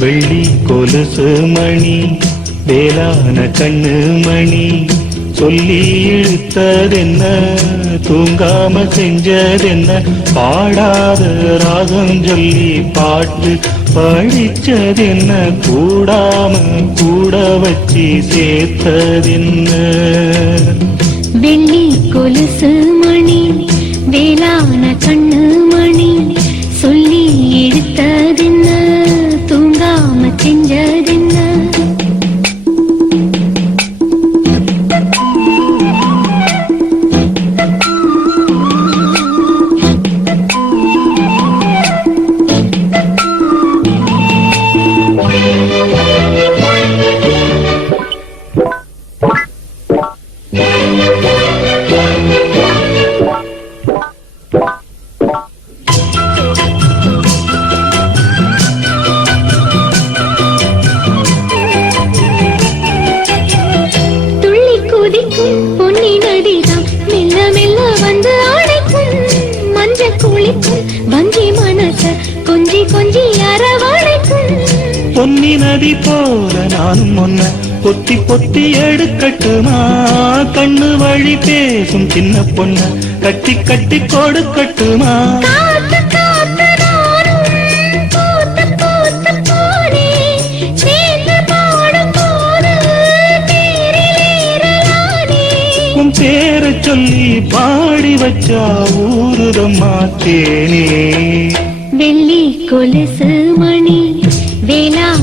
வெள்ளி கொலுசு மணி வேளான கண்ணு மணி. சொல்லி இழுத்ததென்ன தூங்காம செஞ்சதென்ன. பாடாத ராகம் சொல்லி பாட்டு படிச்சதென்ன. கூடாம கூட வச்சு சேர்த்ததென்ன. வெள்ளி கொலுசு மணி வேளாண் நதி போல நான் முன்ன பொத்தி பொத்தி எடுக்கட்டுமா? கண்ணு வழி பேசும் சின்ன பொண்ண கட்டி கட்டி கொடுக்கட்டுமா? பேரை சொல்லி பாடி வச்சா ஊருதம்மா தேனே. வெள்ளி கொலுசு மணி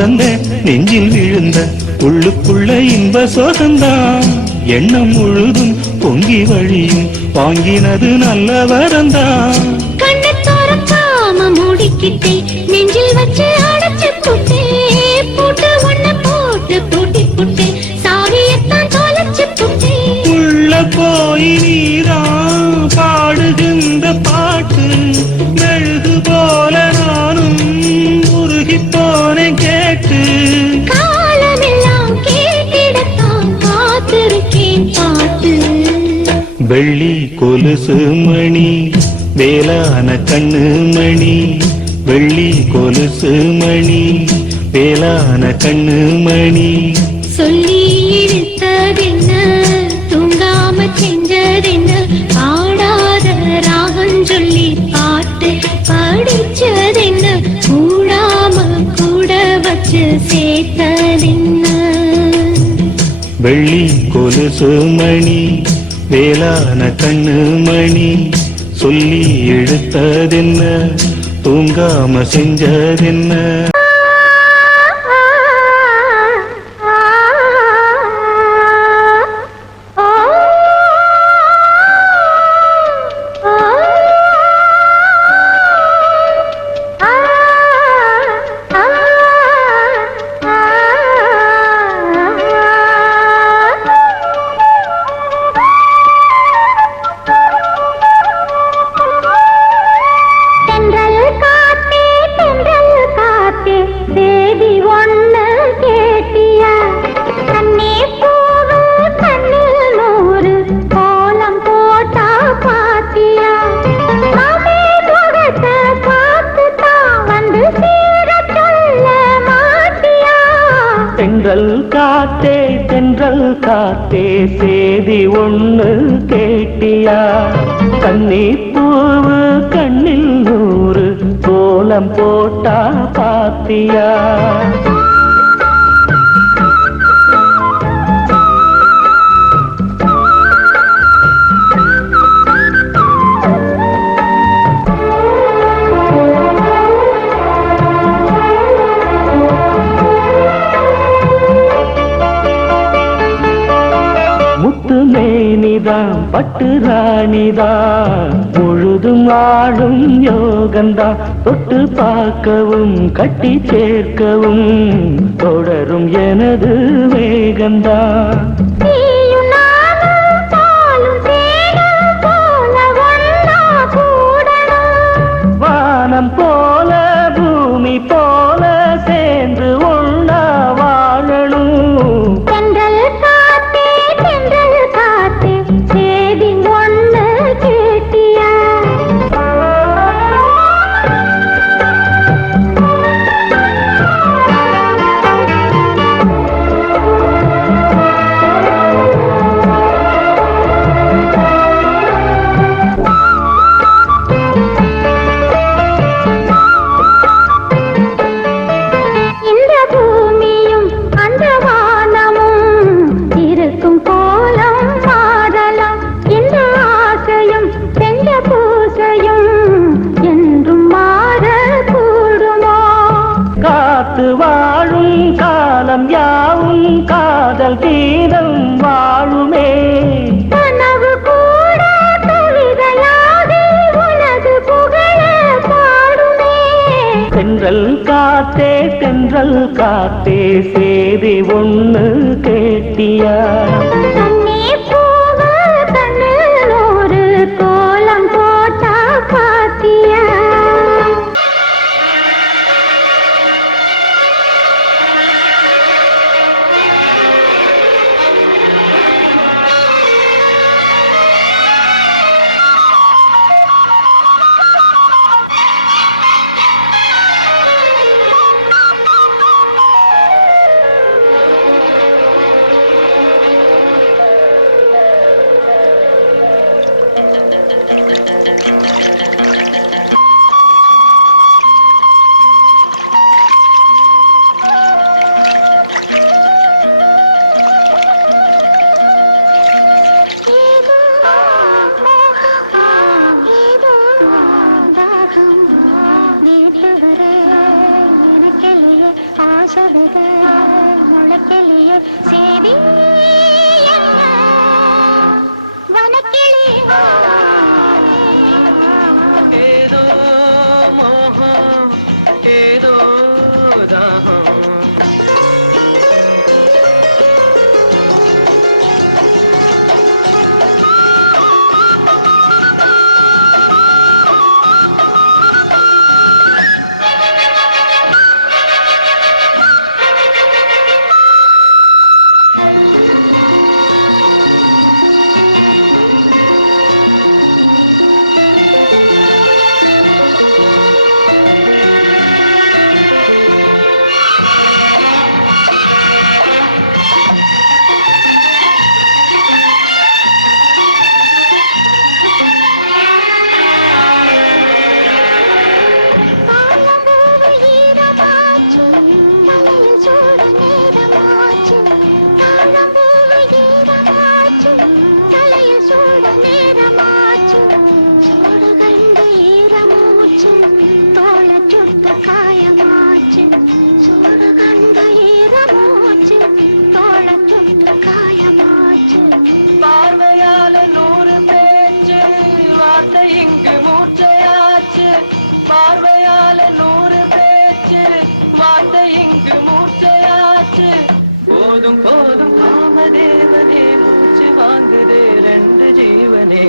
திறந்த நெஞ்சில் விழுந்த உள்ளுக்குள்ள இன்ப சோகந்தான் எண்ணம் முழுதும் பொங்கி வழியும் வாங்கினது நல்ல வரந்தான். நெஞ்சில் வச்சு அடைச்சு புட்டே போட்டு போட்டு பூட்டி புட்டே சாவியத்தான் தொலைச்சு புட்டே. உள்ள வெள்ளி கொலுசு மணி வேளான கண்ணு மணி வெள்ளி கொலுசு மணி வேளான கண்ணு மணி. சொல்லி இழுத்ததென்ன தூங்காம செஞ்சதென்ன பாடாத ராகம் சொல்லி பாட்டு படிச்சதென்ன கூடாம கூட வச்சு சேர்த்ததென்ன? வெள்ளி கொலுசு வேளான கண்ணு மணி சொல்லி இழுத்ததென்ன தூங்காம செஞ்சதென்ன? தென்றல் காத்தே தென்றல் காத்தே சேதி ஒன்று கேட்டியா? கண்ணி பூவு கண்ணில் நூறு கோலம் போட்டா பாத்தியா? பட்டு ராணிதான் முழுதும் ஆளும் யோகந்தான் தொட்டு பார்க்கவும் கட்டி சேர்க்கவும் தொடரும் எனது கூடணும். வானம் போல பூமி போல காத்து வாழும் காலம் யாவும் காதல் கீதம் வாழுமே. தென்றல் காத்தே தென்றல் காத்தே சேதி ஒண்ணு கேட்டியா? ఏదో మోహం ఏదో దాహం. மூச்சு. போதும் போதும் காமதேவனே மூச்சு வாங்குதே ரெண்டு ஜீவனே.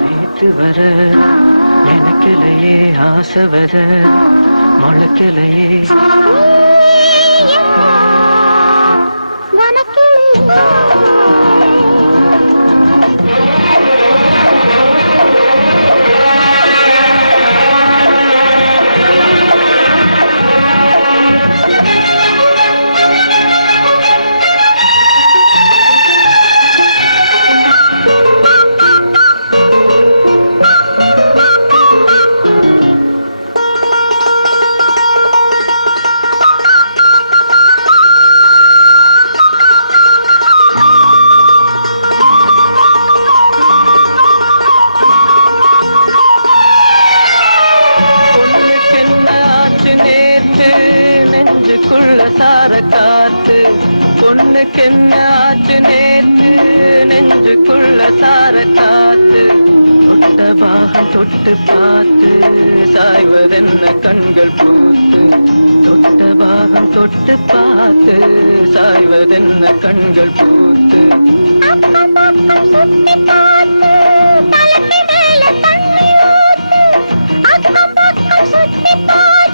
நேற்று வர நினைக்கலையே ஆசை வர முளைக்கலையே வணக்கலையே வார காத்து பொண்ணுக்கென்ன ஆச்சு நேத்து? நெஞ்சுக்குள்ள சார காத்து தொட்ட பாகம் தொட்டு பார்த்து சாய்வதென்ன கண்கள் பூத்து? தொட்ட பாகம் தொட்டு பார்த்து சாய்வதென்ன கண்கள் பூத்து? சுத்தி பார்த்து